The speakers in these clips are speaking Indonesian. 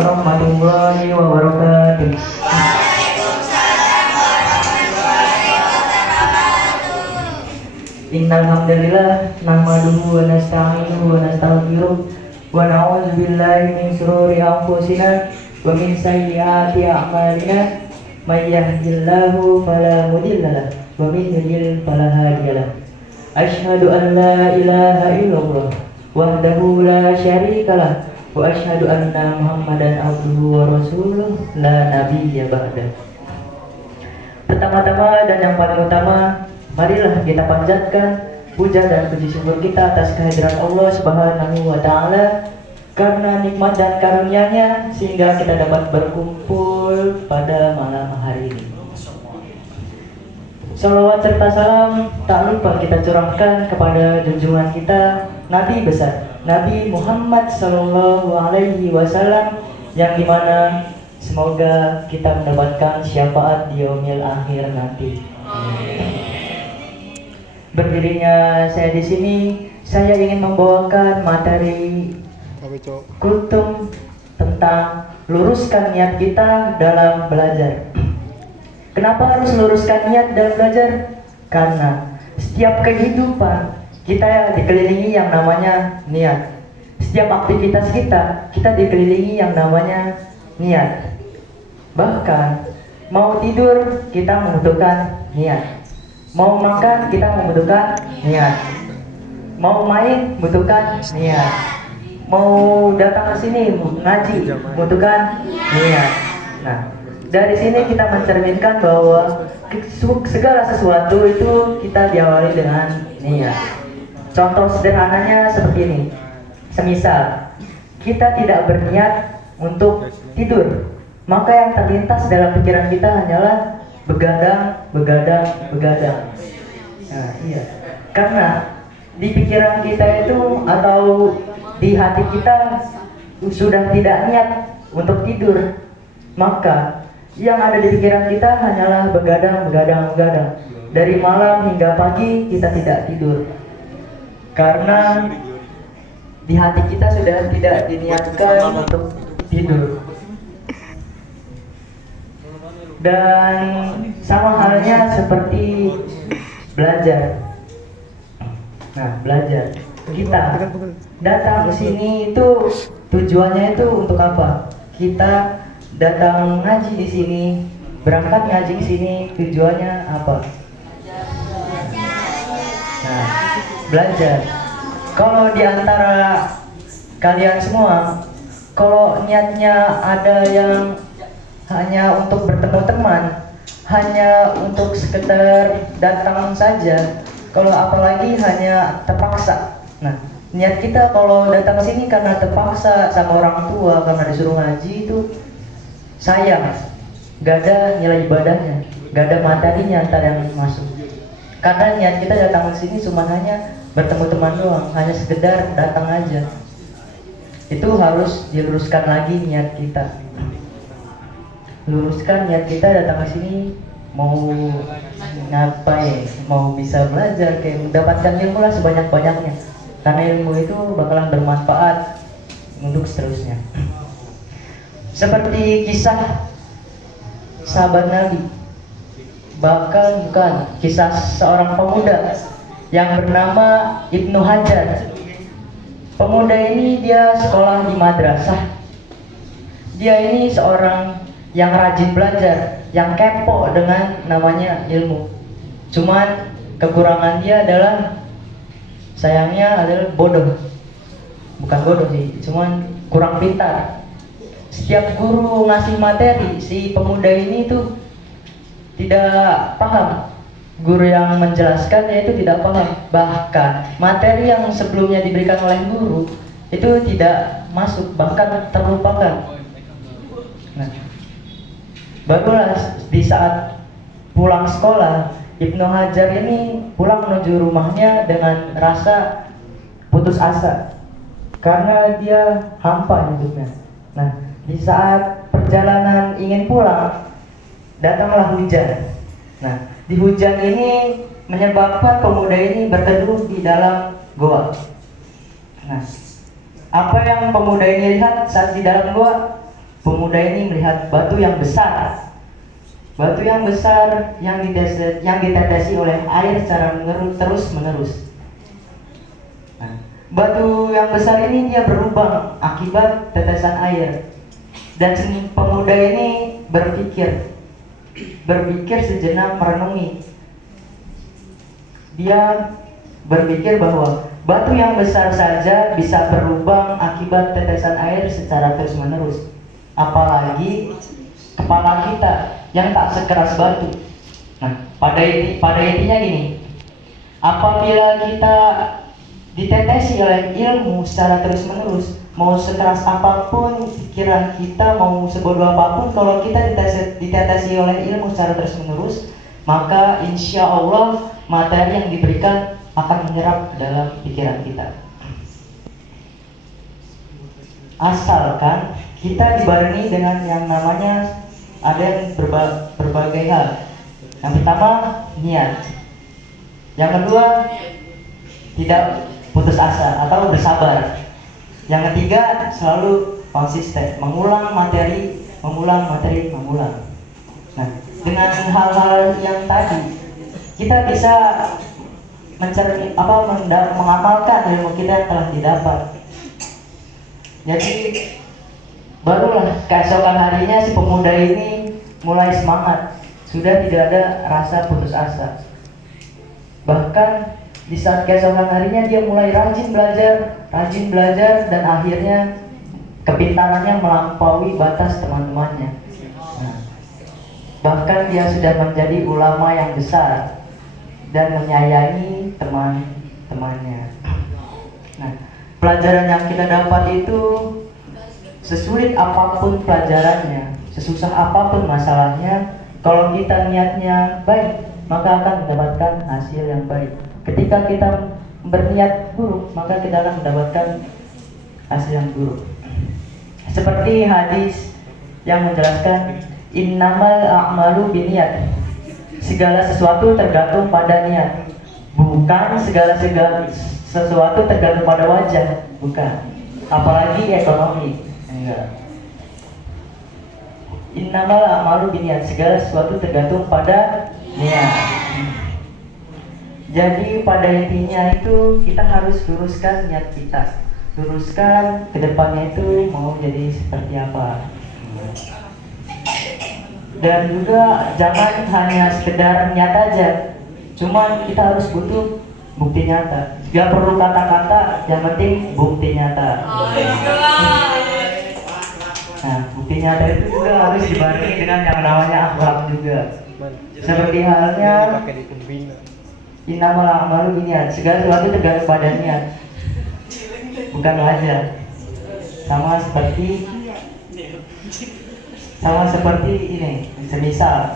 warahmatullahi wabarakatuh. Innal hamdalillah nahmaduhu wa nasta'inuhu wa nastaghfiruh wa na'udzu billahi min shururi anfusina wa min sayyiati a'malina may yahdihillahu fala mudilla lahu wa man yudlil fala hadiya lahu. Asyhadu an la ilaha illallah wahdahu la syarika lah wa asyhadu anna Muhammadan abduhu wa rasuluh la nabiyya ba'da. Pertama-tama dan yang paling utama, marilah kita panjatkan puja dan puji syukur kita atas kehadiran Allah Subhanahu wa taala karena nikmat dan karunia-Nya sehingga kita dapat berkumpul pada malam hari ini. Salawat serta salam tak lupa kita curahkan kepada junjungan kita Nabi besar Nabi Muhammad sallallahu alaihi wasallam yang dimana semoga kita mendapatkan syafaat di yaumil akhir nanti. Berdirinya saya di sini, saya ingin membawakan materi kultum tentang luruskan niat kita dalam belajar. Kenapa harus luruskan niat dalam belajar? Karena setiap kehidupan kita dikelilingi yang namanya niat. Setiap aktivitas kita dikelilingi yang namanya niat. Bahkan mau tidur kita membutuhkan niat. Mau makan kita membutuhkan niat. Mau main membutuhkan niat. Mau datang ke sini ngaji membutuhkan niat. Nah, dari sini kita mencerminkan bahwa segala sesuatu itu kita diawali dengan niat. Contoh sederhananya seperti ini. Semisal kita tidak berniat untuk tidur, maka yang terlintas dalam pikiran kita hanyalah begadang. Nah, iya. Karena di pikiran kita itu atau di hati kita sudah tidak niat untuk tidur, maka yang ada di pikiran kita hanyalah begadang. Dari malam hingga pagi kita tidak tidur. Karena di hati kita sudah tidak diniatkan untuk tidur. Dan sama halnya seperti belajar. Nah, belajar. Kita datang ke sini itu tujuannya itu untuk apa? Kita datang ngaji di sini, berangkat ngaji di sini tujuannya apa? Nah, belajar. Kalau di antara kalian semua, kalau niatnya ada yang hanya untuk bertemu teman, hanya untuk sekedar datang saja, kalau apalagi hanya terpaksa. Nah, niat kita kalau datang ke sini karena terpaksa sama orang tua, karena disuruh ngaji itu sayang, gak ada nilai ibadahnya, gak ada materinya ntar yang masuk. Karena niat kita datang ke sini cuma hanya bertemu teman doang, hanya sekedar datang aja. Itu harus diluruskan lagi niat kita. Luruskan niat kita datang ke sini mau ngapain, mau bisa belajar, kayak mendapatkan ilmu lah sebanyak-banyaknya. Karena ilmu itu bakalan bermanfaat untuk seterusnya. Seperti kisah sahabat Nabi, bahkan bukan kisah seorang pemuda yang bernama Ibnu Hajar. Pemuda ini dia sekolah di madrasah. Dia ini seorang yang rajin belajar, yang kepo dengan namanya ilmu. Cuman kekurangan dia adalah, sayangnya adalah bodoh. Bukan bodoh sih, cuman kurang pintar. Setiap guru ngasih materi, si pemuda ini tuh tidak paham. Guru yang menjelaskan dia itu tidak paham. Bahkan materi yang sebelumnya diberikan oleh guru itu tidak masuk, bahkan terlupakan. Nah, barulah di saat pulang sekolah, Ibnu Hajar ini pulang menuju rumahnya dengan rasa putus asa karena dia hampa hidupnya. Nah, di saat perjalanan ingin pulang, datanglah hujan. Nah, di hujan ini menyebabkan pemuda ini berteduh di dalam goa. Nah, apa yang pemuda ini lihat saat di dalam goa? pemuda ini melihat batu yang besar. Batu yang besar yang ditetesi oleh air secara terus menerus. Nah, batu yang besar ini dia berlubang akibat tetesan air. Dan pemuda ini berpikir sejenak, merenungi. Dia berpikir bahwa batu yang besar saja bisa berlubang akibat tetesan air secara terus-menerus. Apalagi kepala kita yang tak sekeras batu. Nah, pada intinya gini. Apabila kita ditetesi oleh ilmu secara terus-menerus, mau sekeras apapun pikiran kita, mau sebodoh apapun, kalau kita ditetesi oleh ilmu secara terus-menerus, maka insya Allah materi yang diberikan akan menyerap dalam pikiran kita. Asalkan kita dibarengi dengan yang namanya ada yang berbagai hal. Yang pertama, niat. Yang kedua, tidak putus asa atau bersabar. Yang ketiga, selalu konsisten, mengulang materi. Nah, dengan hal-hal yang tadi, kita bisa mengamalkan ilmu kita yang telah didapat. Jadi barulah keesokan harinya si pemuda ini mulai semangat, sudah tidak ada rasa putus asa. Bahkan di saat keesokan harinya dia mulai rajin belajar dan akhirnya kepintarannya melampaui batas teman-temannya. Nah, bahkan dia sudah menjadi ulama yang besar dan menyayangi teman-temannya. Nah, pelajaran yang kita dapat itu, sesulit apapun pelajarannya, sesusah apapun masalahnya, kalau kita niatnya baik, maka akan mendapatkan hasil yang baik. Ketika kita berniat buruk, maka kita akan mendapatkan hasil yang buruk. Seperti hadis yang menjelaskan innamal a'malu binniyat. Segala sesuatu tergantung pada niat. Bukan segala sesuatu tergantung pada wajah, bukan. Apalagi ekonomi. Enggak. Innamal a'malu binniyat. Segala sesuatu tergantung pada niat. Jadi pada intinya itu kita harus luruskan niat kita. Luruskan kedepannya itu mau jadi seperti apa. Dan juga jangan hanya sekedar niat aja. Cuman kita harus butuh bukti nyata. Gak perlu kata-kata, yang penting bukti nyata. Nah, bukti nyata itu juga harus dibarengi dengan yang namanya akhlak juga. Seperti halnya innamal a'malu binniyat. Segala sesuatu tergantung pada niat, bukan wajah. Sama seperti ini. Semisal,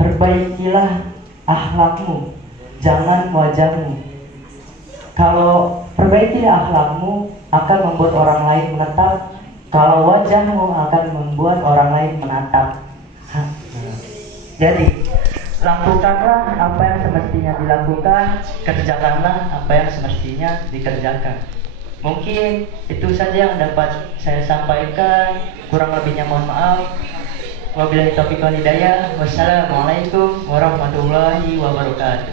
perbaikilah akhlakmu, jangan wajahmu. Kalau perbaiki akhlakmu akan membuat orang lain menetap. Kalau wajahmu akan membuat orang lain menatap. Jadi lakukanlah apa yang semestinya dilakukan, kerjakanlah apa yang semestinya dikerjakan. Mungkin itu saja yang dapat saya sampaikan. Kurang lebihnya mohon maaf. Wabillahi taufiq wal hidayah. Wassalamualaikum warahmatullahi wabarakatuh.